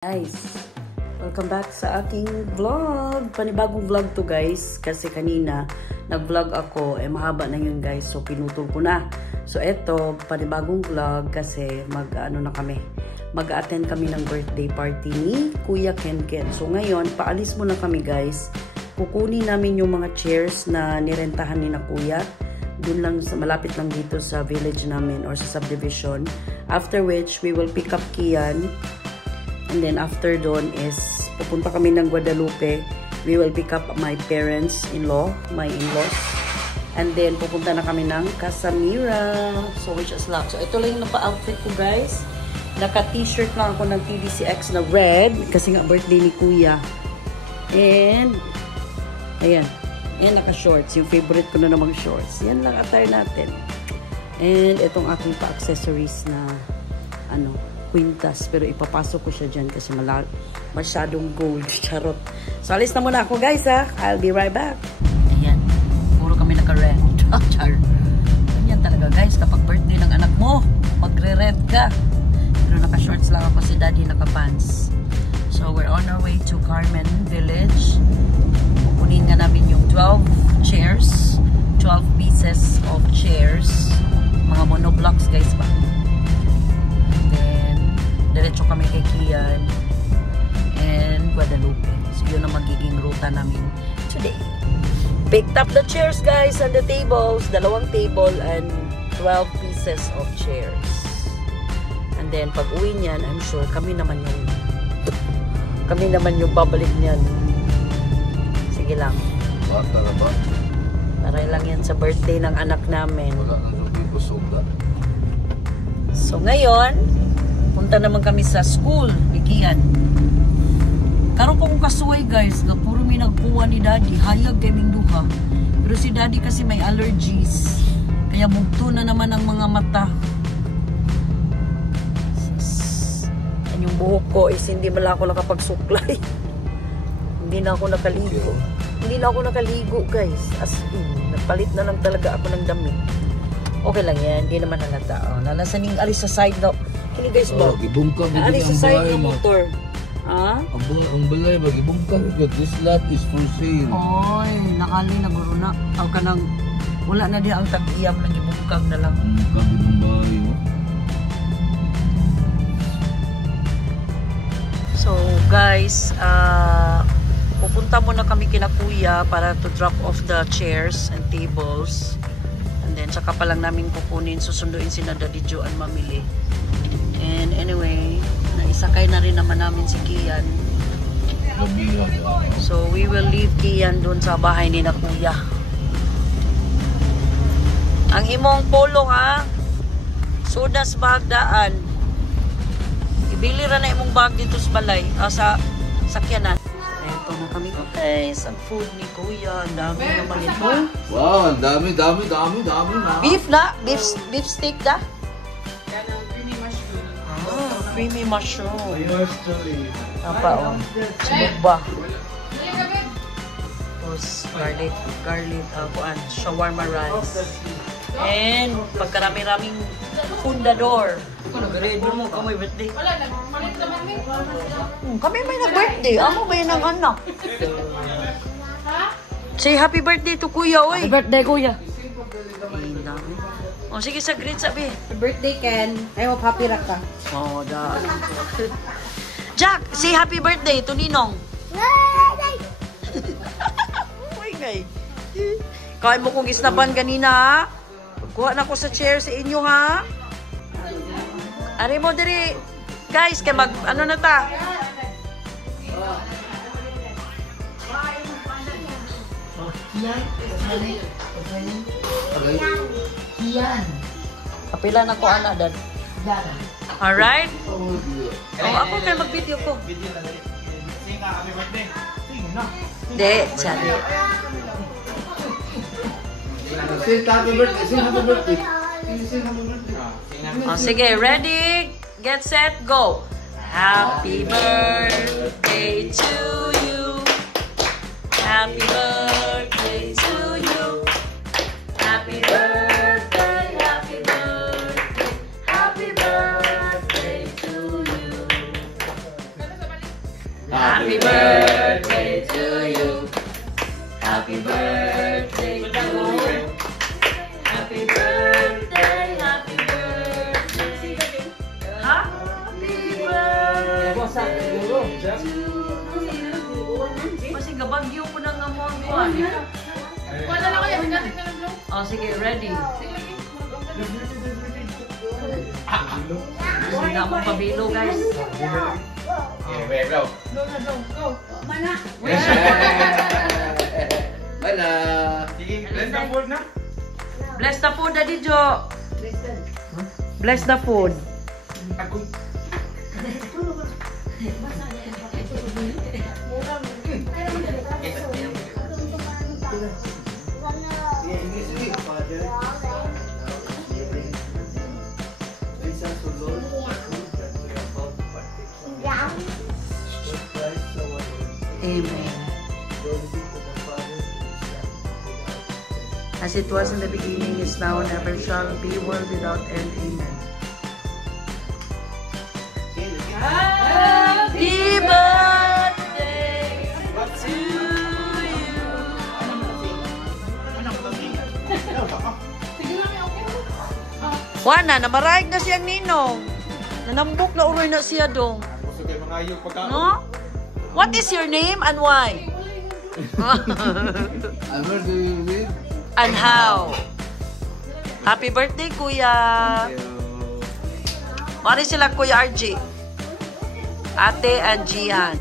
Guys, welcome back sa aking vlog. Panibagong vlog to guys. Kasi kanina nag-vlog ako. Mahaba na yun guys. So pinutol ko na. So eto, panibagong vlog kasi mag-attend kami ng birthday party ni Kuya Ken. So ngayon, paalis muna kami guys. Kukunin namin yung mga chairs na nirentahan ni na Kuya. Doon lang, malapit lang dito sa village namin or sa subdivision. After which, we will pick up Kian. And then after doon is pupunta kami ng Guadalupe. We will pick up my parents-in-law, my in-laws. And then pupunta na kami ng Casamira. So which is luck. So ito lang yung napa-outfit ko guys. Naka-t-shirt lang ako ng TDCX na red. Kasi nga birthday ni Kuya. And ayan. Ayan naka-shorts. Yung favorite ko na namang shorts. Yan lang attire natin. And itong aking pa-accessories na quintas, pero ipapasok ko siya dyan kasi masyadong gold. Charot. So, alis na muna ako guys ha. I'll be right back. Ayan. Puro kami naka-red. Char. Ganyan talaga guys. Kapag birthday ng anak mo, magre-red ka. Pero naka-shorts lang ako, si daddy naka-pants. So, we're on our way to Carmen Village. Kukunin nga namin yung 12 chairs. 12 pieces of chairs. Mga monoblocks guys ba? Diretso kami kay Kian and Guadalupe. So, yun ang magiging ruta namin today. Picked up the chairs, guys, and the tables. 2 table and 12 pieces of chairs. And then, pag uwi niyan, I'm sure, kami naman yung babalik niyan. Sige lang. Bata na ba? Taray lang yan sa birthday ng anak namin. Wala nang busog na. So, ngayon, punta naman kami sa school ni Kian. Karon kong kasuway guys, puro may nagpuwa ni daddy, hayag kaming duha. Pero si daddy kasi may allergies, kaya bugto na naman ang mga mata. And yung buhok ko is hindi mala ako nakapagsuklay. Hindi na ako nakaligo. Hindi na ako nakaligo guys. As in, nagpalit na lang talaga ako ng damit. Okay lang yan, hindi naman halata. Nalasaning alis sa side na. Kini guys ba? Gibungkag alis sa side ng motor. Ha? Ang balay, magibungkag. This lot is for sale. Oy, nakali na buro na. Aw ka nang, wala na din ang tag-iyam ng gibungkag na lang. Kabi ng bahay mo. So guys, pupunta muna kami kina Kuya para to drop off the chairs and tables. And then, tsaka pa lang namin kukunin, susunduin si Daddy Joe ang mamili. And anyway, naisakay na rin naman namin si Kian. So, we will leave Kian dun sa bahay ni na Kuya. Ang imong polo ha, sudas bagdaan. Ibili ra na imong bag dito sa balay, sa sakyanan. Ito na kami guys, ang food ni Kuya. Ang dami naman ito. Wow, ang dami na. Beef na? Beef steak na? Creamy mushroom. Apa o? Sinugba. Tapos garlic, shawarma rice. And pagkarami-raming fundador. Nag-ready mo kami birthday. Kami may nag-birthday. Amo ba yun ang anak? Say happy birthday to Kuya, oy. Happy birthday, Kuya. O sige, sa greet sabi. Happy birthday, Ken. I hope happy ra ka. Oh, da. Jack, say happy birthday to Ninong. Uy, ngay. Kain mo kong isnaban kanina, ha? Kuha na ko sa chair sa inyo, ha? Ari mo diri. Guys, kay ano na ta? Kian. Kapila na ko ana dad. Alright? Oh, ako kay mag-video ko. Sing happy birthday. Sing na. Hindi, sorry. Sing happy birthday. Oh, sige, ready? Get set, go. Happy birthday to you. Happy birthday to you. Happy birthday, happy birthday, happy birthday to you. Happy birthday to you. Happy birthday to you. Happy birthday, happy birthday. Happy birthday to you. Kasi gabagyo po ng amon ko. Wala na kayo. Natin ka lang. Oh, sige, ready. Gusto na akong pabilo, guys. Okay, wait, bro. Go. Mana. Mana. Sige, bless the food na. Bless the food, Daddy Jo. Bless the food. Ako. Amen. As it was in the beginning, is now, and ever shall be, world without end. Amen. Happy birthday to you. Wana, namaraig na siyang ninong. Nanambok na uroy na siya dong. Gusto kayo mga ayaw pagkaon. No? What is your name and why? And where do you live? And how? Happy birthday, Kuya! Mari sila, Kuya RJ. Ate and Gian.